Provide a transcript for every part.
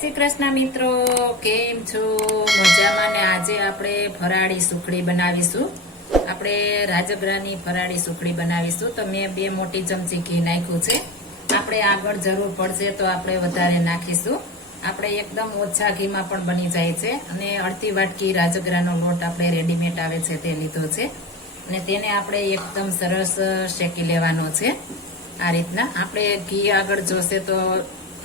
શ્રી કૃષ્ણ મિત્રો, કેમ છો? મજામાં ને આજે આપણે ફરાળી સુખડી બનાવીશું. આપણે રાજગરાની ફરાળી સુખડી બનાવીશું. તો મેં બે મોટી ચમચી ઘી નાખ્યું છે. આપણે આગળ જરૂર પડશે તો આપણે વધારે નાખીશું. આપણે એકદમ ઓછા ઘીમાં પણ બની જાય છે અને અડધી વાટકી રાજગરાનો લોટ આપણે રેડીમેડ આવે છે તે લીધો છે. અને તેને આપણે એકદમ સરસ શેકી લેવાનો છે આ રીતના. આપણે ઘી આગળ જોશે તો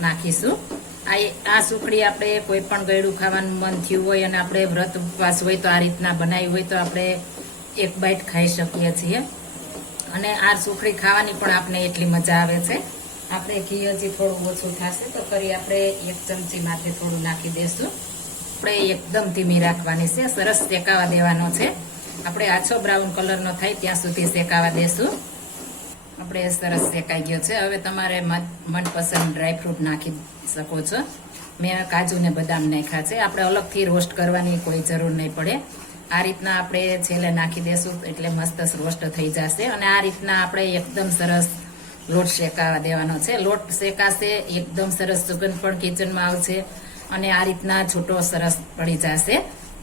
નાખીશું. આ સુખડી આપણે કોઈ પણ ગળ્યું ખાવાનું મન થયું હોય અને આપણે વ્રત ઉપવાસ હોય તો આ રીતના બનાવી હોય તો આપણે એક બાઈટ ખાઈ શકીએ છીએ. અને આ સુખડી ખાવાની પણ આપણે એટલી મજા આવે છે. આપણે ઘી હજી થોડું ઓછું થશે તો કરી આપણે એક ચમચી માથે થોડું નાખી દઈશું આપણે એકદમ ધીમી રાખવાની છે. સરસ શેકાવા દેવાનો છે. આપણે આછો બ્રાઉન કલરનો થાય ત્યાં સુધી શેકાવા દેશું. આપણે સરસ શેકાઈ ગયો છે. હવે તમારે મન- મનપસંદ ડ્રાયફ્રૂટ નાખી શકો છો. મેં કાજુ ને બદામ નાખ્યા છે. આપણે અલગથી રોસ્ટ કરવાની કોઈ જરૂર નહીં પડે. આ રીતના આપણે છેલ્લે નાખી દેશું એટલે મસ્ત રોસ્ટ થઈ જશે. અને આ રીતના આપણે એકદમ સરસ લોટ શેકાવા દેવાનો છે. લોટ શેકાશે, એકદમ સરસ સુગંધ પણ કિચનમાં આવશે અને આ રીતના છૂટો સરસ પડી જશે.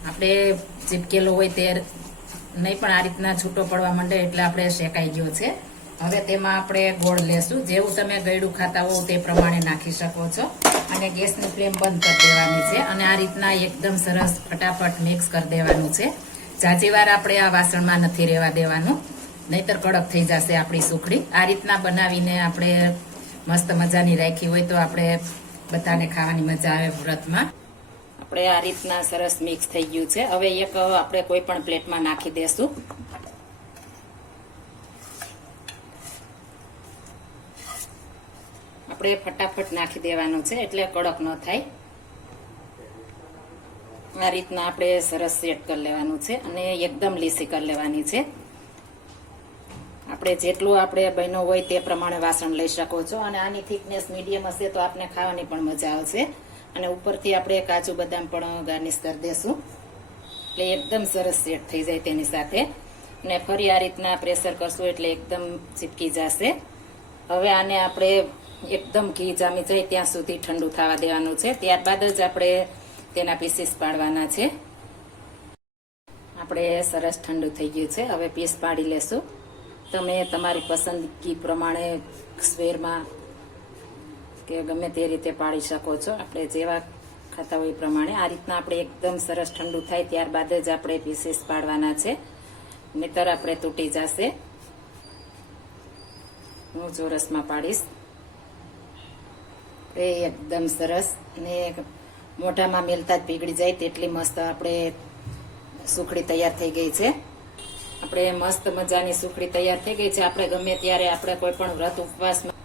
આપણે ચીપકેલો હોય તે નહીં, પણ આ રીતના છૂટો પડવા માંડે એટલે આપણે શેકાઈ ગયો છે. હવે તેમાં આપણે ગોળ લેશું. જેવું તમે ગળ્યું ખાતા હોવ તે પ્રમાણે નાખી શકો છો. અને ગેસની ફ્લેમ બંધ કરી દેવાની છે. અને આ રીતના એકદમ સરસ ફટાફટ મિક્સ કરી દેવાનું છે. જાજી વાર આપણે આ વાસણમાં નથી રહેવા દેવાનું. નહીતર કડક થઈ જશે આપણી સુખડી. આ રીતના બનાવીને આપણે મસ્ત મજાની રાખી હોય તો આપણે બધાને ખાવાની મજા આવે વ્રતમાં. આપણે આ રીતના સરસ મિક્સ થઈ ગયું છે. હવે એક આપણે કોઈ પણ પ્લેટમાં નાખી દેશું. આપણે ફટાફટ નાખી દેવાનું છે એટલે કડક ન થાય. આ રીતના આપણે સરસ સેટ કરી લેવાનું છે અને એકદમ લીસી કરી લેવાની છે. આપણે જેટલું આપણે બહેનો હોય તે પ્રમાણે વાસણ લઈ શકો છો અને આની થિકનેસ મીડિયમ હશે તો આપને ખાવાની પણ મજા આવશે. અને ઉપરથી આપણે કાજુ બદામ પણ ગાર્નિશ કરી દેશું. એટલે એકદમ સરસ સેટ થઈ જાય તેની સાથે. અને ફરી આ રીતના પ્રેશર કરશું એટલે એકદમ ચીપકી જશે. હવે આને આપણે એકદમ ઘી જામી જાય ત્યાં સુધી ઠંડુ થવા દેવાનું છે. ત્યારબાદ જ આપણે તેના પીસીસ પાડવાના છે. આપણે સરસ ઠંડુ થઈ ગયું છે. હવે પીસ પાડી લેશું. તમે તમારી પસંદગી પ્રમાણે સ્વેરમાં કે ગમે તે રીતે પાડી શકો છો. આપણે જેવા ખાતા હોય પ્રમાણે. આ રીતના આપણે એકદમ સરસ ઠંડુ થાય ત્યારબાદ જ આપણે પીસીસ પાડવાના છે. નહીતર આપણે તૂટી જશે. હું ચોરસમાં પાડીશ. એ એકદમ સરસ અને મોઢામાં મેલતા જ પીગળી જાય તેટલી મસ્ત આપણે સુખડી તૈયાર થઈ ગઈ છે. આપણે મસ્ત મજાની સુખડી તૈયાર થઈ ગઈ છે. આપણે ગમે ત્યારે આપણે કોઈ પણ વ્રત ઉપવાસમાં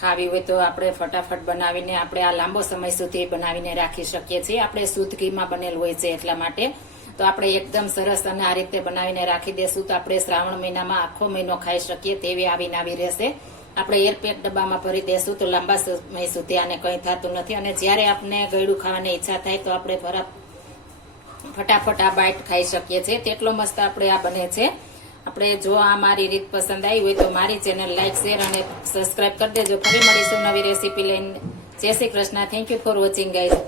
ખાવી હોય તો આપણે ફટાફટ બનાવીને આપણે આ લાંબો સમય સુધી બનાવીને રાખી શકીએ છીએ. આપણે શુદ્ધ ઘીમાં બનેલું હોય છે એટલા માટે. તો આપણે એકદમ સરસ અને આ રીતે બનાવીને રાખી દેશું તો આપણે શ્રાવણ મહિનામાં આખો મહિનો ખાઈ શકીએ તેવી આવીને આવી રહેશે. આપણે એરપેક ડબ્બામાં ભરી દેશું તો લાંબા સમય સુધી આને કંઈ થતું નથી. અને જ્યારે આપને ગળ્યું ખાવાની ઈચ્છા થાય તો આપણે ફરા ફટાફટ આ બાઇટ ખાઈ શકીએ છીએ. તેટલો મસ્ત આપણે આ બને છે. આપણે જો આ મારી રીત પસંદ આવી હોય તો મારી ચેનલ લાઇક શેર અને સબસ્ક્રાઇબ કરી દેજો. ફરી મળીશું નવી રેસીપી લઈને. જય Shri Krishna. Thank you for watching guys